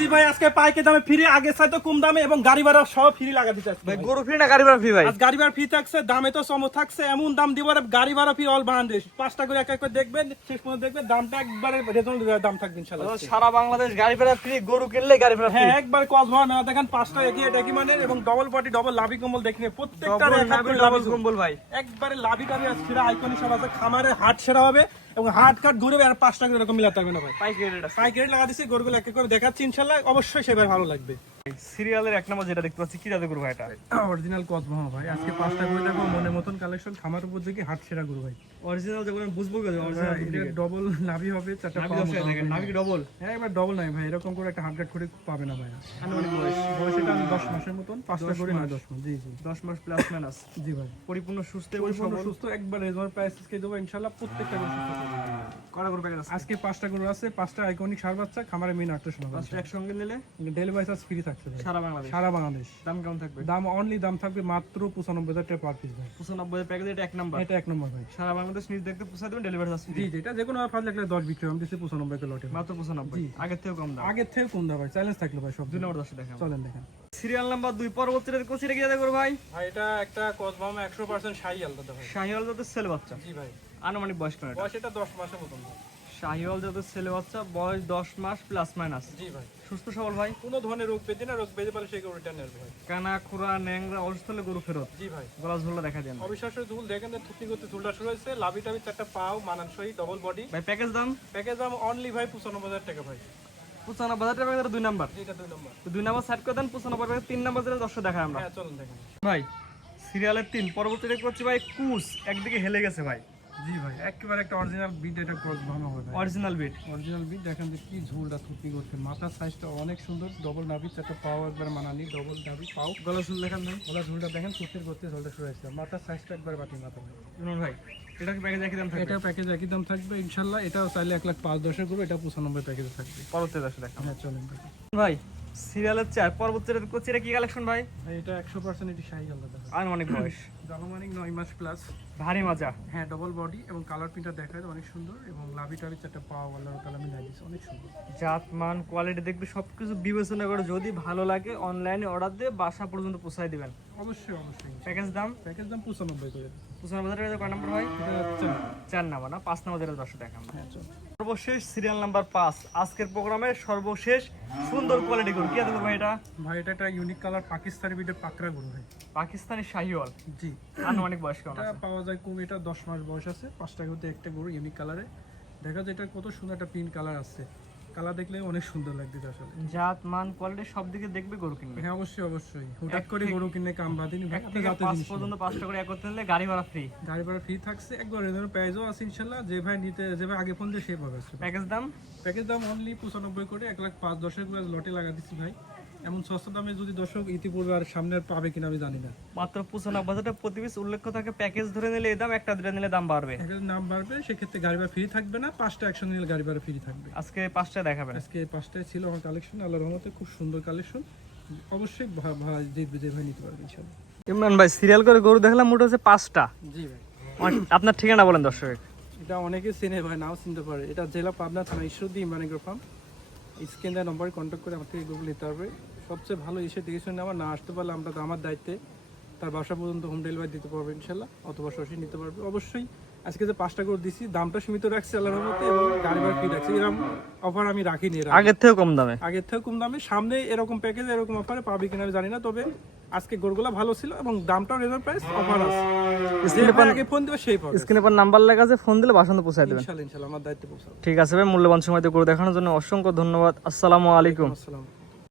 জি ভাই আজকে পাইকে দামে ফ্রি, আগে চাইতে কম দামে এবং গাড়ি ভাড়া সহ ফ্রি লাগা দিতে আসছে ভাই গরু ফ্রি না গাড়ি ভাড়া ফ্রি ভাই? আজ গাড়ি ভাড়া ফ্রি থাকছে, দামে তো চমক থাকছে, এমন দাম দিব গাড়ি ভাড়া ফ্রি অল বাংলাদেশ। 5টা করে এক এক করে দেখবেন, শেষ পর্যন্ত দেখবেন দামটা একবারে রিজনেবল দাম থাকবে ইনশাআল্লাহ। সারা বাংলাদেশ গাড়ি ভাড়া ফ্রি, গরু কিনলে গাড়ি ভাড়া ফ্রি। হ্যাঁ একবার কস ভাড়া না দেখেন, 5টা একই মানের এবং ডবল বডি ডবল লাভি কম্বল দেখেন, প্রত্যেকটা ডাবল কম্বল ভাই, একবারে লাভি টাবি আছে, সেরা আইকনিক সব আছে। খামারে হাট সেরা হবে এবং হাট কাট ঘুরবে, আর 5টা করে এরকম মিলাতে থাকবে না ভাই। পাইকারি লাগা দিছি, গরুগুলো এক এক করে দেখাচ্ছি ইনশাআল্লাহ, অবশ্যই সেবার ভালো লাগবে। সিরিয়ালের এক নম্বর যেটা দেখতে পাচ্ছি কি জাতের গরু ভাই এটা? অরিজিনাল কসমা ভাই, আজকে 5টা করে দেখো, মনের মতন কালেকশন, খামার উপর দিকে হাট সেরা গরু ভাই। অরিজিনাল যখন বুঝবো কি অরিজিনাল ডবল নাভি হবে, 4টা পা দেখেন, নাভি কি ডবল? হ্যাঁ এবার ডবল নাই ভাই, এরকম করে একটা হাট গাট করে পাবে না ভাই। আনুমানিক বয়স বয়সটা আমি 10 মাসের মতন, 5টা করে না 10 মাস। জি জি 10 মাস প্লাস মাইনাস। জি ভাই পরিপূর্ণ সুস্থ এবং পরিপূর্ণ সবল। সুস্থ, একবার রেজনার প্রাইস কে দেবো ইনশাআল্লাহ, প্রত্যেকটা গরু সুস্থ থাকবে। কয়টা গরু প্যাকেজ আছে? আজকে 5টা গরু আছে, 5টা আইকনিক সার বাচ্চা, খামারে মেন 8টা শোনা। 5টা একসঙ্গে নিলে ডেলিভারি চার্জ ফ্রি থাকছে ভাই সারা বাংলাদেশ। সারা বাংলাদেশ। দাম কেমন থাকবে? দাম অনলি দাম থাকবে মাত্র 95,000 টাকা পার পিস ভাই। 95 এর প্যাকেজ, এটা এক নাম্বার। এটা এক নম্বর ভাই। সারা বাংলাদেশ নিজ দেখতে পৌঁছে দেবেন, ডেলিভারি চার্জ জি ফ্রি। জি, এটা যে কোনো ফাজ লাগলে 10 বিক্রি আমি দিচ্ছি 95 কে লটে। মাত্র 95, আগের থেকে কম দাম। আগের থেকে কম দাম ভাই, চ্যালেঞ্জ থাকলো ভাই সব। 2 নম্বর দর্শক দেখেন, চলেন দেখেন সিরিয়াল নাম্বার 2 পরবর্তীতে কোচিটা কি জাতের গরু ভাই? ভাই, এটা একটা কসবামা 100% শাহিয়াল দাদা ভাই। শাহিওয়াল জাতের ছেলে বাচ্চা। জি ভাই, আনুমানিক বয়স কেমন এটা? বয়স এটা 10 মাসের মতন ভাই। শাহিওয়াল জাতের ছেলে বাচ্চা, বয়স 10 মাস প্লাস মাইনাস। জি ভাই, সুস্থ সবল ভাই, কোনো ধরনের রোগ বেঁধে না, রোগ বেঁধে পারে সেই গরু রিটার্ন আসবে ভাই। কানা খুরা ন্যাংরা অসুস্থ হলে গরু ফেরত। জি ভাই, গলা ঝোলা দেখা দেন অবিশ্বাস্য ঝুল দেখেন, থুতনি করতে ঝুলটা শুরু হয়েছে, লাভি টাভি 4টা পাও মানানসই, ডবল বডি। ভাই। প্যাকেজ দাম প্যাকেজ দাম অনলি ভাই 95,000 টাকা ভাই। 95,000 টাকা, 2 নাম্বার। এটা 2 নম্বর। তো 2 নাম্বার সেট করে দেন, 95 টাকা। 3 নাম্বার যেটা দর্শক দেখায় আমরা। হ্যাঁ চলুন দেখেন ভাই সিরিয়ালের 3 পরবর্তী দেখতে পাচ্ছি ভাই, কুস একদিকে হেলে গেছে ভাই। জি ভাই, একেবারে একটা অরিজিনাল বিট, এটা কসবামা হবে ভাই। Original bit. অরিজিনাল বিট দেখেন যে কি ঝুলটা থুতনি করছে, মাথার সাইজটা অনেক সুন্দর, ডবল নাভি, 4টা পাও একবার মানানি, ডবল নাভি পাও। গলা ঝুল দেখান ভাই। গলা ঝুলটা দেখেন, থুতনির করতে ঝুলটা শুরু হয়েছে, মাথার সাইজটা একবার বাটি মাথা ভাই। শুনুন ভাই, এটা কি প্যাকেজ একই দাম থাকবে? এটা প্যাকেজ একই দাম থাকবে ইনশাল্লাহ, এটাও চাইলে 1,05,10 করবে, এটা 95 প্যাকেজে থাকবে। পরবর্তী দর্শক দেখান হ্যাঁ চলেন দেখেন ভাই। সিরিয়ালের 4 পরবর্তী দেখতে এটা কি কালেকশন ভাই? ভাই, এটা 100% এটি শাহি আলাদা দেখেন, আনুমানিক বয়স জনমানিক 9 মাস প্লাস। ভারী মাজা। হ্যাঁ ডবল বডি এবং কালার প্রিন্টটা দেখায় অনেক সুন্দর, এবং লাভি টাভি 4টা পাও আল্লাহর তাআলা মিলাই দিয়েছে, অনেক সুন্দর। জাত মান কোয়ালিটি দেখবে সবকিছু বিবেচনা করে, যদি ভালো লাগে অনলাইনে অর্ডার দিয়ে বাসা পর্যন্ত পৌঁছায় দিবেন। অবশ্যই অবশ্যই। প্যাকেজ দাম প্যাকেজ দাম 95 করে। 95,000 টাকা। কয় নাম্বার হয়? এটা 4 নাম্বার না 5 নাম্বার যেটা দর্শক দেখান। হ্যাঁ চল। সর্বশেষ সিরিয়াল নাম্বার 5, আজকের প্রোগ্রামের সর্বশেষ সুন্দর কোয়ালিটি গরু কি আছে ভাই এটা? ভাই, এটা একটা ইউনিক কালার পাকিস্তানি বিটের পাকড়া গরু ভাই। পাকিস্তানি শাহিওয়াল। জি, আনুমানিক বয়স কেমন এটা আছে? পাওয়া যায় কম, এটা 10 মাস বয়স আছে, 5টা করতে একটা গরু ইউনিক কালারে। দেখা যায় এটা কত সুন্দর একটা প্রিন্ট কালার আছে, কালার দেখলে অনেক সুন্দর লাগবে আসলে। জাত মান কোয়ালিটি সব দিকে দেখবে গরু কিনবে। হ্যাঁ অবশ্যই অবশ্যই, হুটহাট করে গরু কিনে কাম বাদিনি ভাই, আপনি থেকে যাতে 5 জিনিস পর্যন্ত 5টা করে এক করতে নিলে গাড়ি ভাড়া ফ্রি। গাড়ি ভাড়া ফ্রি থাকছে, একবার রেজনের প্রাইসও আছে ইনশাল্লাহ, যে ভাই নিতে, যে ভাই আগে ফোন দিয়ে সে পাবে। প্যাকেজ দাম প্যাকেজ দাম অনলি 95 করে, 1,05,10 করে লটে লাগা দিচ্ছি ভাই। এমন সস্তা দামে যদি দর্শক ইতিপূর্বে আর সামনে আর পাবে কিনা আমি জানি না। মাত্র 95,000 টাকা প্রতি পিস উল্লেখ থাকে। প্যাকেজ ধরে নিলে এই দাম, একটা দুটো নিলে দাম বাড়বে। একটা নাম বাড়বে, সেক্ষেত্রে গাড়ি ভাড়া ফ্রি থাকবে না, 5টা একসঙ্গে নিলে গাড়ি ভাড়া ফ্রি থাকবে। আজকে 5টা দেখাবেন। আজকে 5টায় ছিল আমার কালেকশন, আল্লাহর রহমতে খুব সুন্দর কালেকশন, অবশ্যই ভাই যে ভাই নিতে পারবে ইনশাআল্লাহ। ইমরান ভাই সিরিয়াল করে গরু দেখলাম, মোট হচ্ছে 5টা। জি ভাই, আপনার ঠিকানা বলেন দর্শক। এটা অনেকে চেনে ভাই, নাও চিনতে পারে, এটা জেলা পাবনা থানা Ishwardi Imran agro farm. Screen দেওয়া নম্বরে কন্ট্যাক্ট করে আমার থেকে গরু নিতে পারবে। সবচেয়ে ভালো এসে দেখে শুনে আমার না আসতে পারলে আমরা তো আমার দায়িত্বে তার বাসা পর্যন্ত হোম ডেলিভারি দিতে পারবে ইনশাল্লাহ, অথবা সরাসরি নিতে পারবে। অবশ্যই আজকে যে 5টা করে দিছি, দামটা সীমিত রাখছি আল্লাহর রহমতে, এবং গাড়ি ভাড়া ফ্রি রাখছি। এরকম অফার আমি রাখিনি আগের থেকে কম দামে। আগের থেকে কম দামে। সামনে এরকম প্যাকেজ এরকম অফারে পাবে কিনা আমি জানি না, তবে আজকে গরুগুলা ভালো ছিল এবং দামটাও রিজনেবল প্রাইস, অফার আছে। যে ভাই আগে ফোন দিবে সেই পাবে। স্ক্রিনে পর নাম্বার লেখা আছে, ফোন দিলে বাসন্ত পৌঁছায় দেবেন। ইনশাআল্লাহ ইনশাআল্লাহ আমার দায়িত্বে পৌঁছাবে। ঠিক আছে ভাই, মূল্যবান সময় দিয়ে করে দেখানোর জন্য অসংখ্য ধন্যবাদ। আসসালামু আলাইকুম। আসসালাম।